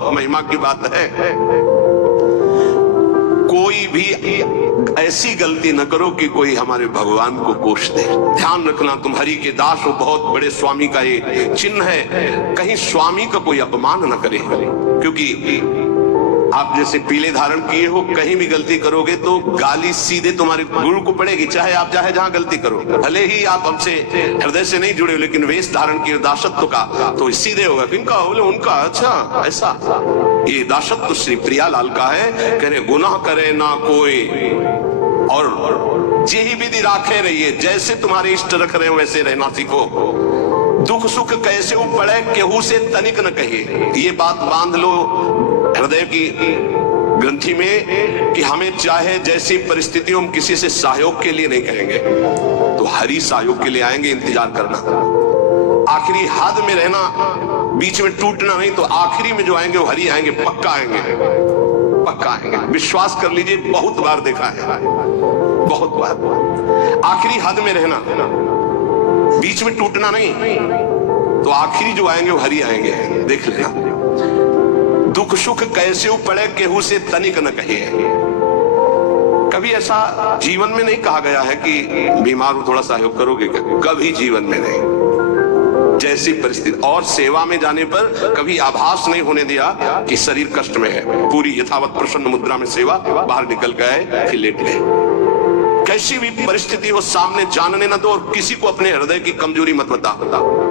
बहुत महिमा की बात है। कोई भी ऐसी गलती न करो कि कोई हमारे भगवान को कोष दे। ध्यान रखना, तुम हरि के दास हो, बहुत बड़े स्वामी का ये चिन्ह है। कहीं स्वामी का कोई अपमान न करे, क्योंकि आप जैसे पीले धारण किए हो, कहीं भी गलती करोगे तो गाली सीधे तुम्हारे गुरु को पड़ेगी, चाहे आप चाहे जहां गलती करो। भले ही आप हमसे हृदय से नहीं जुड़े हो, लेकिन वेश धारण किए दासत्व का तो सीधे होगा। किनका? बोले उनका। अच्छा ऐसा, ये दासत्व श्री प्रियालाल का है। कह रहे गुनाह करे ना कोई और यही विधि राखे रहिए, जैसे तुम्हारे इष्ट रख रहे हो वैसे रहना सीखो। दुख सुख कैसे पड़े केहू से तनिक न कहिए। ये बात बांध लो हृदय की ग्रंथि में कि हमें चाहे जैसी परिस्थितियों में किसी से सहयोग के लिए नहीं कहेंगे, तो हरि सहयोग के लिए आएंगे। इंतजार करना, आखिरी हद में रहना, बीच में टूटना नहीं। तो आखिरी में जो आएंगे वो हरि आएंगे, पक्का आएंगे, पक्का आएंगे। विश्वास कर लीजिए, बहुत बार देखा है, बहुत बार। आखिरी हद में रहना, बीच में टूटना नहीं, तो आखिरी जो आएंगे वो हरि आएंगे। देख लेना, दुख सुख कैसे पड़े केहू से तनिक न कहिए। कभी ऐसा जीवन में नहीं कहा गया है कि बीमार हो थोड़ा सहयोग करोगे, कभी जीवन में नहीं। जैसी परिस्थिति और सेवा में जाने पर कभी आभास नहीं होने दिया कि शरीर कष्ट में है। पूरी यथावत प्रसन्न मुद्रा में सेवा, बाहर निकल गए फिर लेट गए। कैसी भी परिस्थिति हो सामने जानने न दो, और किसी को अपने हृदय की कमजोरी मत बताओ।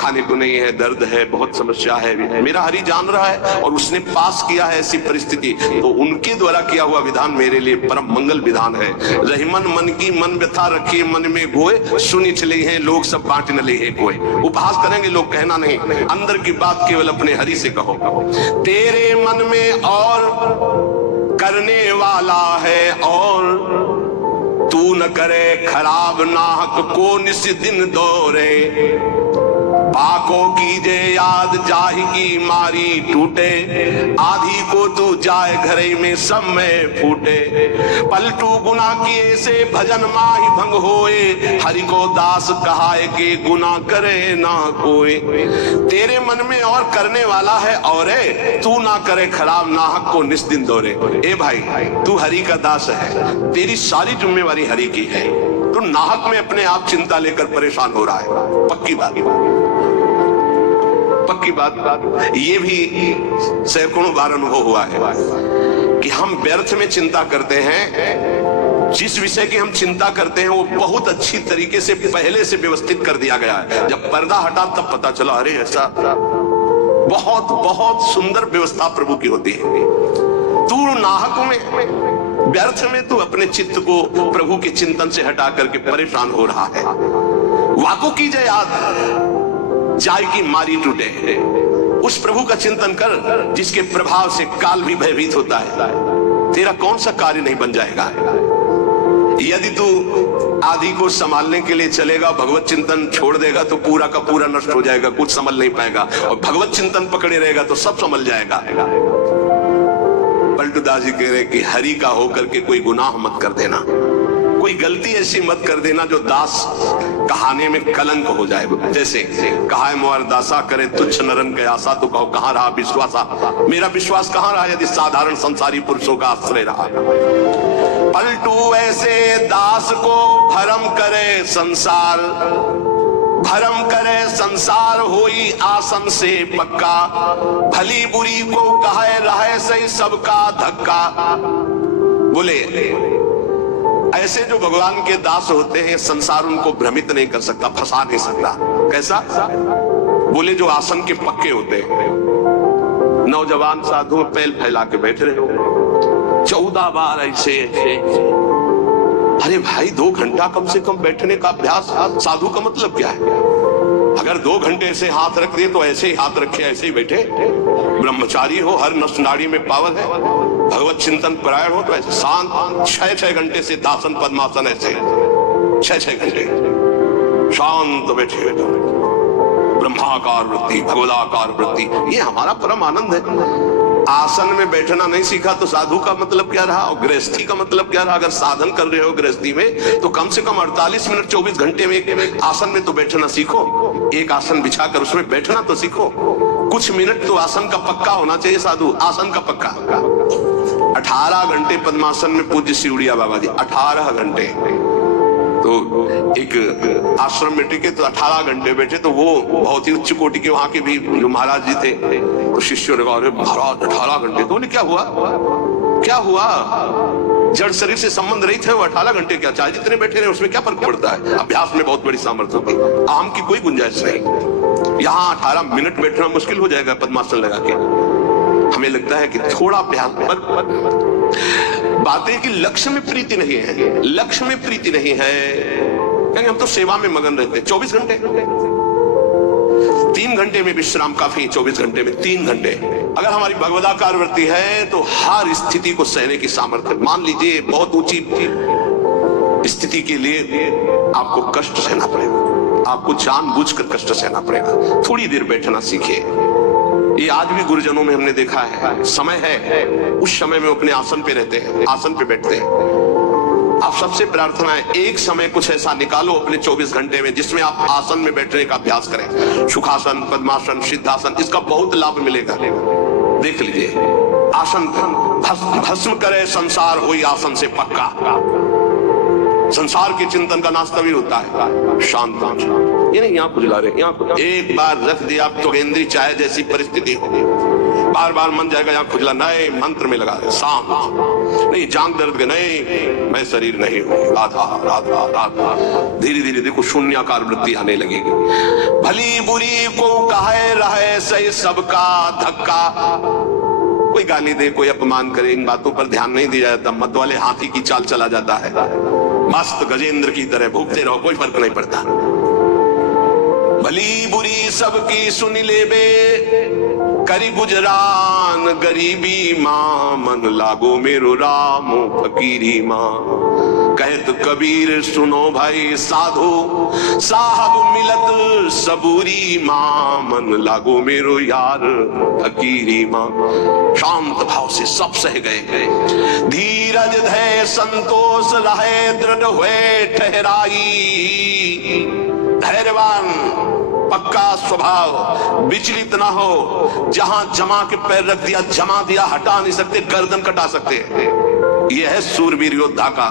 खाने को नहीं है, दर्द है, बहुत समस्या है, मेरा हरि जान रहा है और उसने पास किया है ऐसी परिस्थिति, तो उनके द्वारा किया हुआ विधान मेरे लिए परम मंगल विधान है। रहीमन मन की मन व्यथा रखिए मन में गोए, सुनी चले हैं लोग सब बांट न ले कोई। उपहास करेंगे लोग, कहना नहीं, अंदर की बात केवल अपने हरि से कहो। तेरे मन में और करने वाला है और तू न करे खराब नाहक को निस दिन दौरे। पाको कीजे याद जाहि की मारी टूटे, आधी को तू जाए घरे में सब में फूटे। पलटू गुना किए से भजन माही भंग होए, हरि को दास कहाए के गुना करे ना कोई। तेरे मन में और करने वाला है और तू ना करे खराब नाहक को निस दिन दौरे। ए भाई, तू हरि का दास है, तेरी सारी जिम्मेवारी हरि की है। तू नाहक में अपने आप चिंता लेकर परेशान हो रहा है। पक्की बात, पक्की बात। ये भी सैकड़ों बार अनुभव हुआ है कि हम व्यर्थ में चिंता करते हैं। जिस विषय की हम चिंता करते हैं वो बहुत अच्छी तरीके से पहले से व्यवस्थित कर दिया गया है। जब पर्दा हटा तब पता चला अरे ऐसा। बहुत बहुत सुंदर व्यवस्था प्रभु की होती है। तू नाहक में, व्यर्थ में तू अपने चित्त को प्रभु के चिंतन से हटा करके परेशान हो रहा है। वाको की जय याद जाय की मारी टूटे। उस प्रभु का चिंतन कर जिसके प्रभाव से काल भी भयभीत होता है। तेरा कौन सा कार्य नहीं बन जाएगा। यदि तू आदि को संभालने के लिए चलेगा, भगवत चिंतन छोड़ देगा तो पूरा का पूरा नष्ट हो जाएगा, कुछ संभल नहीं पाएगा। और भगवत चिंतन पकड़े रहेगा तो सब संभल जाएगा। पलटूदास जी कह रहे कि हरि का होकर के कोई गुनाह मत कर देना, कोई गलती ऐसी मत कर देना जो दास कहाने में कलंक हो जाए। जैसे कहा है मोर दासा करे तुच्छ नरन के आशा, तो कहो कहां रहा विश्वासा। मेरा विश्वास कहां रहा यदि साधारण संसारी पुरुषों का आश्रय रहा। पलटू ऐसे दास को भरम करे संसार, भरम करे संसार होई आसन से पक्का। भली बुरी को कहे रहे सही सबका धक्का। बोले ऐसे जो भगवान के दास होते हैं संसार उनको भ्रमित नहीं कर सकता, फंसा नहीं सकता। कैसा? बोले जो आसन के पक्के होते हैं। नौजवान साधु पैल फैला के बैठ रहे हो, 14 बार ऐसे। अरे भाई 2 घंटा कम से कम बैठने का अभ्यास। साधु का मतलब क्या है? अगर 2 घंटे से हाथ रख दिए तो ऐसे ही हाथ रखे, ऐसे ही बैठे। ब्रह्मचारी हो, हर नस नाड़ी में पावर है, भगवत चिंतन परायण हो तो ऐसे शांत 6-6 घंटे से दासन पद्मासन ऐसे 6-6 घंटे शांत बैठे बैठे। ब्रह्माकार वृत्ति, भगवदाकार वृत्ति, ये हमारा परम आनंद है। आसन में बैठना नहीं सीखा तो साधु का मतलब क्या रहा और गृहस्थी का मतलब क्या रहा? अगर साधन कर रहे हो गृहस्थी में तो कम से कम 48 मिनट 24 घंटे में एक आसन में तो बैठना सीखो। एक आसन बिछाकर उसमें बैठना तो सीखो। कुछ मिनट तो आसन का पक्का होना चाहिए साधु, आसन का पक्का। 18 घंटे पद्मासन में पूज्य सिउड़िया बाबा जी, 18 घंटे। तो एक आश्रम में टिके तो 18 घंटे बैठे, तो वो बहुत ही उच्च कोटि के वहां के भी जो महाराज जी थे, तो शिष्यों ने कहा अरे महाराज 18 घंटे, तो क्या हुआ, क्या हुआ, जड़ शरीर से संबंध रहित है वो 18 घंटे, क्या चाहे जितने बैठे रहे उसमें क्या फर्क पड़ता है, अभ्यास में बहुत बड़ी सामर्थ्य होगी, आम की कोई गुंजाइश नहीं। यहाँ 18 मिनट बैठना मुश्किल हो जाएगा पद्मासन लगा के। हमें लगता है कि थोड़ा अभ्यास, बात है कि लक्ष्य में प्रीति नहीं है, लक्ष्य में प्रीति नहीं है, क्योंकि हम तो सेवा में मगन रहते हैं 24 घंटे। 3 घंटे में विश्राम काफी, 24 घंटे में 3 घंटे। अगर हमारी भगवदाकार वृत्ति है तो हर स्थिति को सहने की सामर्थ्य। मान लीजिए बहुत ऊंची स्थिति के लिए आपको कष्ट सहना पड़ेगा, आपको जानबूझकर कष्ट सहना पड़ेगा, थोड़ी देर बैठना सीखिए। ये आज भी गुरुजनों में हमने देखा है, समय है उस समय में अपने आसन पे रहते हैं, आसन पे बैठते हैं। आप सबसे प्रार्थना है एक समय कुछ ऐसा निकालो अपने 24 घंटे में जिसमें आप आसन में बैठने का अभ्यास करें, सुखासन, पद्मासन, सिद्धासन, इसका बहुत लाभ मिलेगा। देख लीजिए, आसन भस्म करे संसार होई आसन से पक्का। संसार के चिंतन का नाश तभी होता है शांत। ये नहीं यहाँ खुजला रहे, यहाँ एक बार रख दिया तो इंद्री चाहे जैसी परिस्थिति हो, बार बार मन जाएगा यहाँ खुजला, नए मंत्र में लगा दे शांत, नहीं जांग दर्द के, नहीं मैं शरीर नहीं हूँ, राधा राधा राधा। धीरे धीरे देखो शून्याकार वृत्ति आने लगेगी। भली बुरी को कहे रहे सही सबका धक्का, कोई गाली दे, कोई अपमान करे, इन बातों पर ध्यान नहीं दिया जाता। मत वाले हाथी की चाल चला जाता है, मस्त गजेंद्र की तरह भूखते रहो, कोई फर्क नहीं पड़ता। भली बुरी सबकी सुन ले बे, करी गुजरान गरीबी मां, मन लागो मेरो रामो फकीरी मां। कहत कबीर सुनो भाई साधो, साहब मिलत सबूरी मां, मन लागो मेरो यार फकीरी मां। शांत भाव से सब सह गए, धीरज धै संतोष रहे, दृढ़ हुए ठहराई। धैर्यवान, पक्का स्वभाव, विचलित ना हो, जहां जमा के पैर रख दिया जमा दिया, हटा नहीं सकते, गर्दन कटा सकते। यह है सूरवीर योद्धा का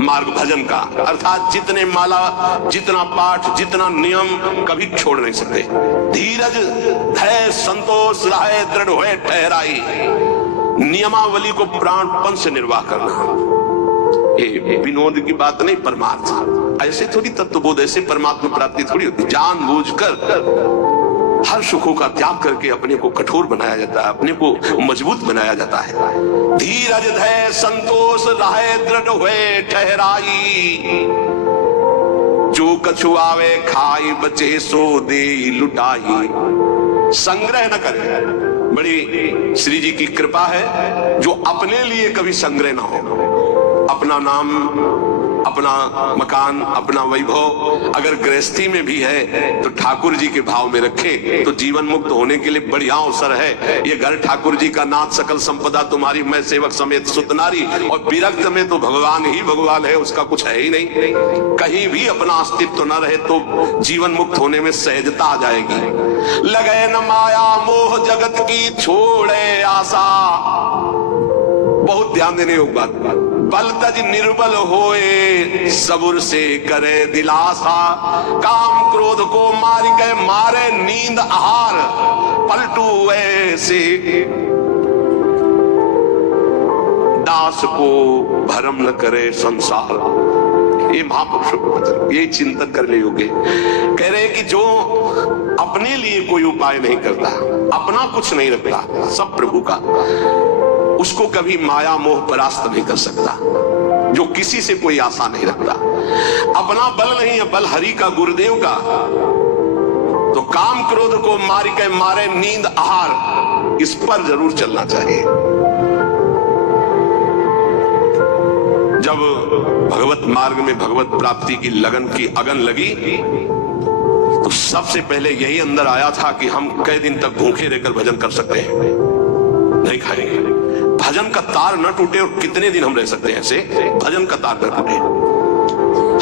मार्ग, भजन का, अर्थात जितने माला, जितना पाठ, जितना नियम कभी छोड़ नहीं सकते। धीरज धैर्य संतोष रहे, दृढ़ हुए ठहराई। नियमावली को प्राणपन से निर्वाह करना, ये विनोद की बात नहीं, परमार्थ। ऐसे थोड़ी तत्वबोध, ऐसे परमात्मा प्राप्ति थोड़ी होती। जानबूझकर हर सुखों का त्याग करके अपने को कठोर बनाया जाता है, अपने को मजबूत बनाया जाता है। धीरज धैर्य संतोष रहे, दृढ़ हुए ठहराई। जो कछु आवे खाई, बचे सो दे लुटाई। संग्रह न करे, बड़ी श्री जी की कृपा है जो अपने लिए कभी संग्रह ना हो। अपना नाम, अपना मकान, अपना वैभव अगर गृहस्थी में भी है तो ठाकुर जी के भाव में रखे तो जीवन मुक्त होने के लिए बढ़िया अवसर है। ये घर ठाकुर जी का, नाथ सकल संपदा तुम्हारी, मैं सेवक समेत सुतनारी। और विरक्त में तो भगवान ही भगवान है, उसका कुछ है ही नहीं। कहीं भी अपना अस्तित्व न रहे तो जीवन मुक्त होने में सहजता आ जाएगी। लगे न माया मोह जगत की, छोड़े आशा। बहुत ध्यान देने योग्य बात। बल तज निर्बल होए, सबुर से करे दिलासा। काम क्रोध को मार के मारे नींद आहार, पलटू ऐसे दास को भरम न करे संसार। ये महापुरुषों को वचन, ये चिंतन करने योग्य। कह रहे कि जो अपने लिए कोई उपाय नहीं करता, अपना कुछ नहीं रखता, सब प्रभु का, उसको कभी माया मोह परास्त नहीं कर सकता। जो किसी से कोई आशा नहीं रखता, अपना बल नहीं है, बल हरि का, गुरुदेव का। तो काम क्रोध को मार के मारे नींद आहार, इस पर जरूर चलना चाहिए। जब भगवत मार्ग में भगवत प्राप्ति की लगन की अगन लगी तो सबसे पहले यही अंदर आया था कि हम कई दिन तक भूखे रहकर भजन कर सकते हैं, नहीं खाएंगे। भजन का तार न टूटे, और कितने दिन हम रह सकते हैं ऐसे, भजन का तार न टूटे।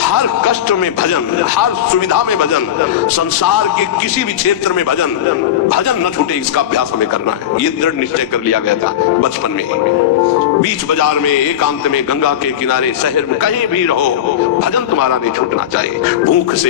हर कष्ट में भजन, हर सुविधा में भजन, संसार के किसी भी क्षेत्र में भजन, भजन न छूटे, इसका अभ्यास हमें करना है। ये दृढ़ निश्चय कर लिया गया था बचपन में ही। बीच बाजार में, एकांत में, गंगा के किनारे, शहर में, कहीं भी रहो, भजन तुम्हारा नहीं छूटना चाहिए। भूख से